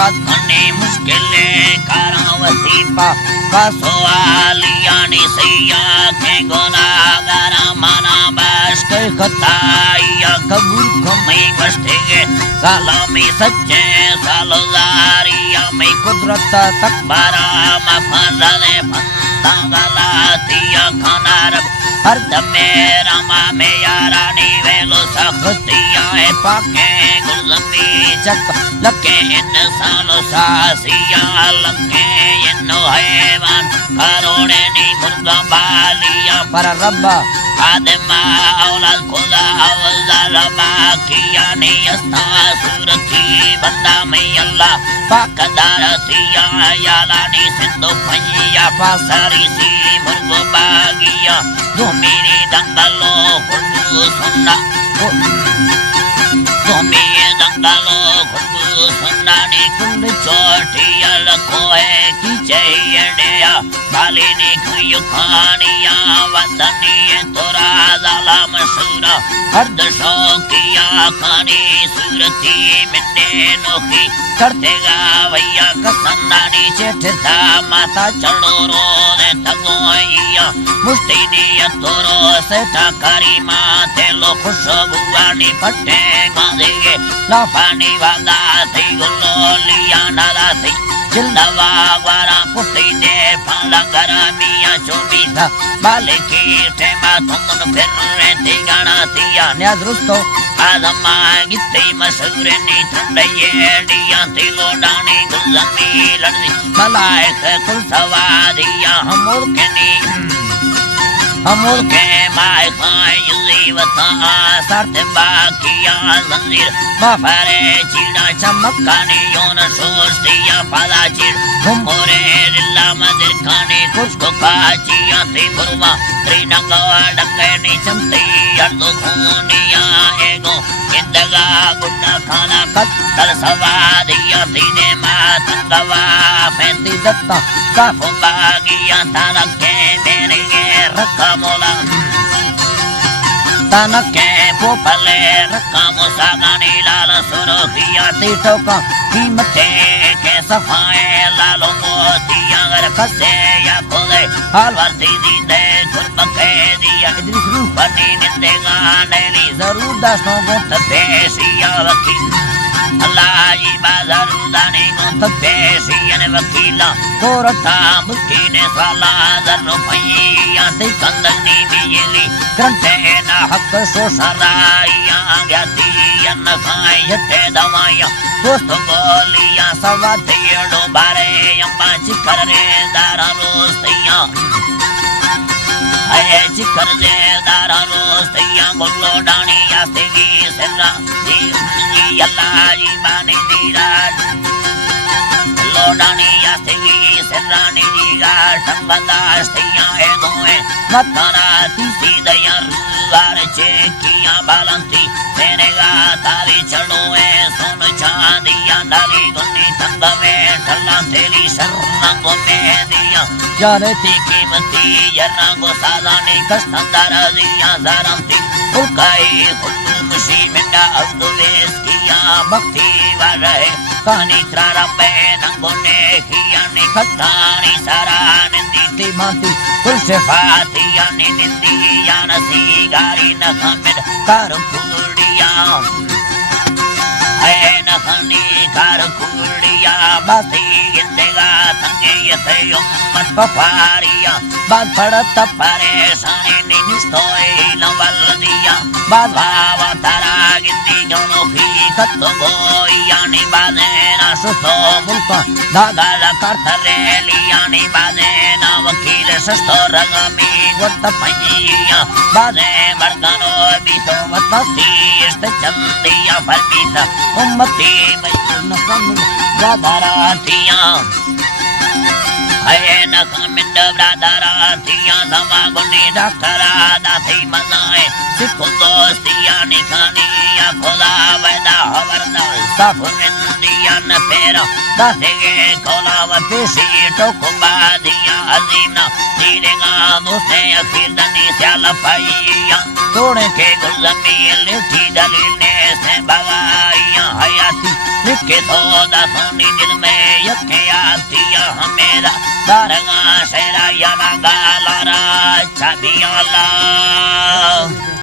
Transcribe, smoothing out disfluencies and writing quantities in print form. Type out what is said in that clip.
सखने मुश्किलें कारा वसीफा कसवालियानी सैया के गुनाहगारा मना बस के खताया कबूल कमी बस्ते सालमी सच्चे सालोजारिया में कुदरत तकबारा मफाज़ले फंदा गलातिया खाना हर दमे रमा में यारानी वेलो सखतिया पाके गुलमी चक लके इंसानो सासिया लके इन्नो हैवान करोड़े नी मुर्गा बालिया पर रब्बा आदमा औलाद खुदा अवज़ालमा किया ने अस्ता सूरती बंदा में अल्लाह पाकदार थिया यालानी सिंधु फैया पासरी सी मुर्गो बागिया Domini dangalo khurbu sunna Domini dangalo khurbu sunna ni kul choti al koe ki chaydeya balini kuyu khaniya wadani tora zalam sura hard shokiya khani surati minne nohi करते गावैया कसन्नानी चेठता माता चढ़ोरो दे तगोइया मुष्टि निया तोरो से ठाकारी माते लो खुशबुआनी पट्टे गादेगे लाफानी वादा थी गुल्लो लिया नादा थी जिल्दवा वारा पुष्टि दे फाला गरामिया चोबी था बाले की टेमा तुमन फिर रहती गाना थिया न्याज रुस्तो आदमा गित्ते मशहूरे नी ठंडये डिया तिलोडानी गुलमी लड़दी मलाइक कुल सवादिया हमूर के माय खाय युजीवता सरत बाकिया जंजीर मफरे चिड़ा चमकानी योन सोस्तिया पाला चिड़ घुमोरे रिल्ला मदिर खानी कुछ काचिया ती बुरमा त्रिनंगा डंगनी चमती अर्दो खूनिया एगो इंदगा गुड्डा खाना कत्तल सवादिया तीने मातंगवा फैंती दत्ता काफो बागिया तारा के मेरे रखा मोला तनके पोपले रखा मोसागानी लाल सुरखिया तीटो का कीमते के सफाए लालो मोतिया अगर खसे या खोले हालवार दीदी दे गुरबके दिया इद्रिस रूह बनी निंदेगा नैली जरूर दासों को तपेशिया वकील अल्लाह बाजार दानी को तपेशिया ने वकीला कोरता मुस्किने साला दर्नो भैया ते कंदनी बिजली करते ना हक सो सराइया गति न खायते दवाइया दोस्तों बोलिया सवातेड़ो बारे अम्बा चिकर रे दारा रोस्तिया अये चिकर रे दारा रोस्तिया गोलो डानी यास्तेगी सेना जी अल्लाह जी बानी दीराज लोडानी यास्तेगी सेनानी दीगा संबंधास्तिया है दोए मतरा तीसी दया रुआर चेकिया बालंती तेनेगा तारी चढ़ोए सोन चांदिया डाली गुन्नी तंग में ठल्ला तेरी शर्रंगो में दिया जारती कीमती यर्रंगो सादानी कस्तंदर दिया जारंती उल्काई खुल्लू मुशी मिंडा अब्दुवेस किया भक्ति वाले कहानी त्रारंबे नंगो ने किया निखतानी सारा निंदी तिमाती कुल शेफाती यानी निंदी याना सी गारी न खमिद कारम कुड़िया ऐ न खनी कार कुड़िया बाती इंदेगा तंगे ये उम्मत पपारिया बाद पड़त परेशानी निस्तोई लवल दिया बाद भाव तारा गिद्दी जोनो की कत्तो गोया नि बाजे ना सुस्तो मुल्को दागाल करतरे लिया नि बाजे ना वकील सस्तो रंगमी गुट पैया बाजे मर्गनो बीतो वत्ती इष्ट चंदिया फरबीता उम्मती मजनू कम गादरातिया अये न कमिंद ब्रादरा थिया समा गुनी डकरा दाथी मजाए सिखो दोस्तिया निखानिया खोला वैदा हवरदा सफुनिंदिया न पेरा दाथेगे खोला वपेशी टोकुबा दिया अजीमना दीनेगा दोस्ते अखिर दनी स्याल पाइया तोड़े के गुलमी लिठी दलील ने से भगाइया हयाती निके तो दासोनी दिल में यके आती हमेरा दारगा शेरा या ना गालारा चाबियाला